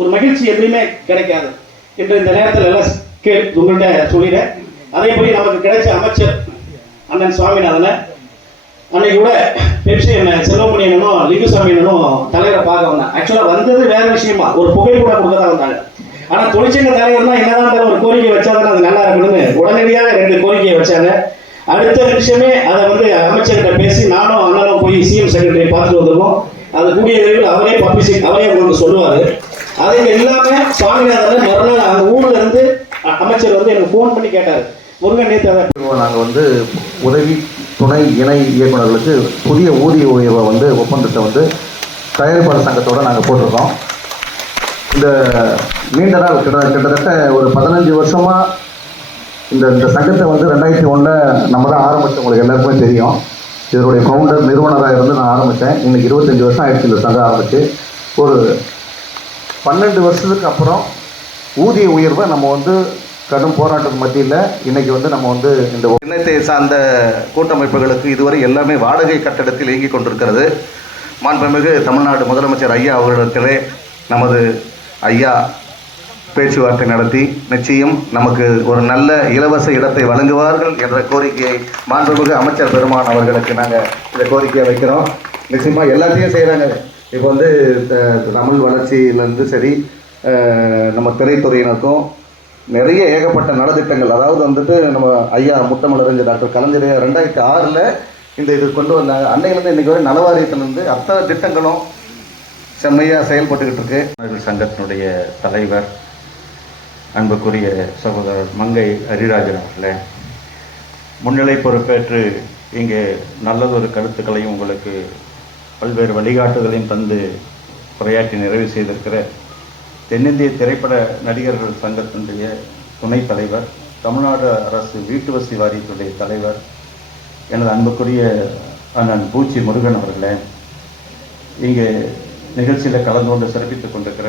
ஒரு மகிழ்ச்சி எதுவுமே கிடைக்காது. என்று இந்த நேரத்தில் எல்லாம் கே உங்கள்கிட்ட சொல்லிடுறேன் அதேபடி நமக்கு கிடைச்ச அமைச்சர் அண்ணன் சுவாமிநாதனை அன்னைக்கு கூட பெப்சி என்ன செல்வமணி அண்ணனும் லிங்குசாமி தலைவரை பார்க்க வந்தேன் ஆக்சுவலாக வந்தது வேற விஷயமா. ஒரு புகை கூட கொடுக்க தான் வந்தாங்க. ஆனால் தொழிற்சங்க தலைவர் தான் என்னதான் ஒரு கோரிக்கை வச்சாதான் அது நல்லா இருக்கணும்னு உடனடியாக ரெண்டு கோரிக்கையை வச்சாங்க. அடுத்த நிமிஷமே அதை வந்து அமைச்சர்கிட்ட பேசி நானும் அண்ணனும் போய் சிஎம் செக்ரட்டரி பார்த்துட்டு வந்திருக்கோம். அது கூடிய விரைவில் அவரே பப்ளிசிட்டி அவரே உங்களுக்கு சொல்லுவார். அது எல்லாமே சுவாமிநாதன் மறுநாள் அந்த ஊர்ல இருந்து அமைச்சர் வந்து எனக்கு ஃபோன் பண்ணி கேட்டார். முருகன் நேற்று நாங்கள் வந்து உதவி துணை இணை இயக்குனர்களுக்கு புதிய ஊதிய உயர்வை வந்து ஒப்பந்தத்தை வந்து தயாரிப்பாளர் சங்கத்தோடு நாங்கள் போட்டிருக்கோம். இந்த நீண்ட நாள் கிட்ட கிட்டத்தட்ட ஒரு பதினஞ்சு வருஷமாக இந்த இந்த சங்கத்தை வந்து ரெண்டாயிரத்தி ஒன்றில் நம்ம தான் ஆரம்பித்தோம் உங்களுக்கு எல்லாருக்குமே தெரியும். இதனுடைய ஃபவுண்டர் நிறுவனராக இருந்து நான் ஆரம்பித்தேன் இன்னைக்கு இருபத்தஞ்சி வருஷம் ஆயிடுச்சு இந்த சங்கம் ஆரம்பித்து ஒரு பன்னெண்டு வருஷத்துக்கு அப்புறம் ஊதிய உயர்வை நம்ம வந்து கடும் போராட்டத்துக்கு மத்தியில் இன்னைக்கு வந்து நம்ம வந்து இந்த இனத்தை சார்ந்த கூட்டமைப்புகளுக்கு இதுவரை எல்லாமே வாடகை கட்டடத்தில் இயங்கி கொண்டிருக்கிறது. மாண்புமிகு தமிழ்நாடு முதலமைச்சர் ஐயா அவர்களிடத்திலே நமது ஐயா பேச்சுவார்த்தை நடத்தி நிச்சயம் நமக்கு ஒரு நல்ல இலவச இடத்தை வழங்குவார்கள் என்ற கோரிக்கையை மாண்புமிகு அமைச்சர் பெருமான் அவர்களுக்கு நாங்கள் இந்த கோரிக்கையை வைக்கிறோம். நிச்சயமாக எல்லாத்தையும் செய்கிறாங்க இப்போ வந்து தமிழ் வளர்ச்சியிலேருந்து சரி நம்ம திரைத்துறையினருக்கும் நிறைய ஏகப்பட்ட நலத்திட்டங்கள் அதாவது வந்துட்டு நம்ம ஐயா முத்தமிழறிஞர் டாக்டர் கலைஞர் ரெண்டாயிரத்தி ஆறில் இந்த இது கொண்டு வந்தாங்க அன்னையிலேருந்து இன்றைக்கி வரை நலவாரியத்திலேருந்து அத்தனை திட்டங்களும் செம்மையாக செயல்பட்டுக்கிட்டு இருக்கு. சங்கத்தினுடைய தலைவர் அன்புக்குரிய சகோதரர் மங்கை ஹரிராஜன் அவர்களே முன்னிலை பொறுப்பேற்று இங்கே நல்லதொரு கருத்துக்களையும் உங்களுக்கு பல்வேறு வழிகாட்டுதலையும் தந்து உரையாற்றி நிறைவு செய்திருக்கிற தென்னிந்திய திரைப்பட நடிகர்கள் சங்கத்தினுடைய துணைத் தலைவர் தமிழ்நாடு அரசு வீட்டு வசதி வாரியத்துடைய தலைவர் எனது அன்புக்குரிய அண்ணன் பூச்சி முருகன் அவர்களே இங்கே நிகழ்ச்சியில் கலந்து கொண்டு சிறப்பித்துக் கொண்டிருக்கிற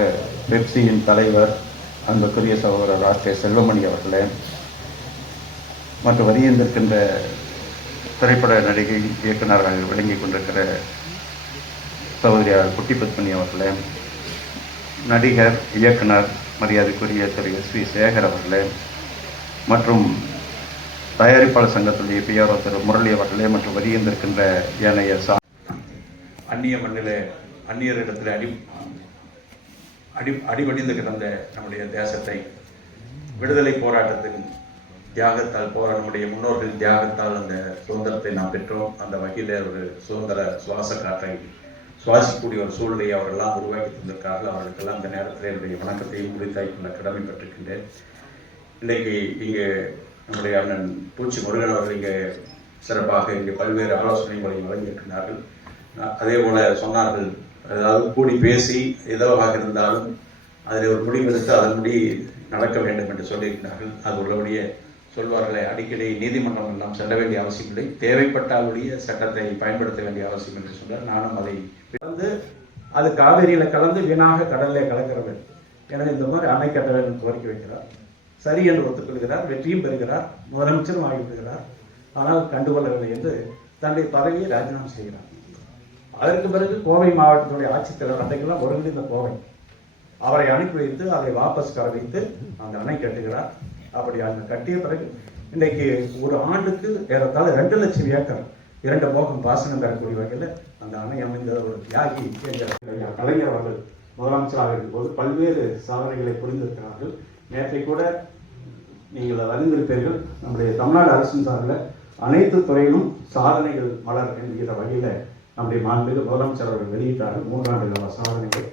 பெப்சியின் தலைவர் அன்புக்குரிய சகோதரர் ராஷ்டிரிய செல்வமணி அவர்களே மற்றும் வரியிருந்திருக்கின்ற திரைப்பட நடிகை இயக்குநர்கள் விளங்கிக் கொண்டிருக்கிற சகோதரியார் குட்டி பத்மினி அவர்களே நடிகர் இயக்குனர் மரியாதைக்குரிய திரு எஸ் வி சேகர் அவர்களே மற்றும் தயாரிப்பாளர் சங்கத்துடைய பிஆர்ஓ திரு முரளி அவர்களே மற்றும் வருகின்றிருக்கின்ற ஏனைய சா அந்நிய மண்ணிலே அந்நியரிடத்தில் அடி அடி அடிபடிந்து கிடந்த நம்முடைய தேசத்தை விடுதலை போராட்டத்தின் தியாகத்தால் போரா நம்முடைய முன்னோர்கள் தியாகத்தால் அந்த சுதந்திரத்தை நாம் பெற்றோம். அந்த வகையில் ஒரு சுதந்திர சுவாச காற்றை சுவாசிக்கக்கூடிய ஒரு சூழ்நிலையை அவர்களெல்லாம் உருவாக்கி தந்திருக்கார்கள். அவர்களுக்கெல்லாம் அந்த நேரத்தில் என்னுடைய வணக்கத்தையும் உரித்தாய் கொள்ள கடமைப்பட்டிருக்கின்றேன் இன்றைக்கு இங்கே நம்முடைய அண்ணன் பூச்சி முருகன் அவர்கள் இங்கே சிறப்பாக இங்கே பல்வேறு ஆலோசனைகளை வழங்கியிருக்கிறார்கள் அதே போல சொன்னார்கள் அதாவது கூடி பேசி எதவாக இருந்தாலும் அதில் ஒரு முடிவெடுத்து அதன்படி நடக்க வேண்டும் என்று சொல்லியிருக்கிறார்கள் அது உள்ளபடியே சொல்வார்களே அடிக்கடி நீதிமன்றம் எல்லாம் செல்ல வேண்டிய அவசியம் இல்லை. தேவைப்பட்டாலுடைய சட்டத்தை பயன்படுத்த வேண்டிய அவசியம் என்று சொன்னார். நானும் அதை வந்து அது காவேரியில கலந்து வீணாக கடல்ல கலக்கிறது எனவே இந்த மாதிரி அணை கட்ட வேண்டும் கோரிக்கை வைக்கிறார். சரி என்று ஒத்துக்கொள்கிறார். வெற்றியும் பெறுகிறார். முதலமைச்சரும் ஆகிவிடுகிறார் ஆனால் கண்டுகொள்ளவில்லை என்று தன்னுடைய பதவியை ராஜினாமா செய்கிறார். அதற்கு பிறகு கோவை மாவட்டத்துடைய ஆட்சித்தலைவர் அன்றைக்கெல்லாம் ஒருங்கிணைந்த கோவை. அவரை அனுப்பி வைத்து அதை வாபஸ் கர வைத்து அந்த அணை கட்டுகிறார். அப்படி அந்த கட்டிய பிறகு இன்றைக்கு ஒரு ஆண்டுக்கு ஏறத்தாழ ரெண்டு லட்சம் ஏக்கர் இரண்டு போகம் பாசனம் பெறக்கூடிய வகையில் அந்த அணை அமைந்த ஒரு தியாகி கலைஞர் அவர்கள் முதலமைச்சராக இருக்கும்போது பல்வேறு சாதனைகளை புரிந்திருக்கிறார்கள். நேற்றை கூட நீங்கள் அறிந்திருப்பீர்கள் நம்முடைய தமிழ்நாடு அரசின் சார்பில் அனைத்து துறையிலும் சாதனைகள் மலர் என்கிற வகையில் நம்முடைய மாண்புமிகு முதலமைச்சர் அவர்கள் வெளியிட்டார்கள் மூன்றாண்டு சாதனைகள்.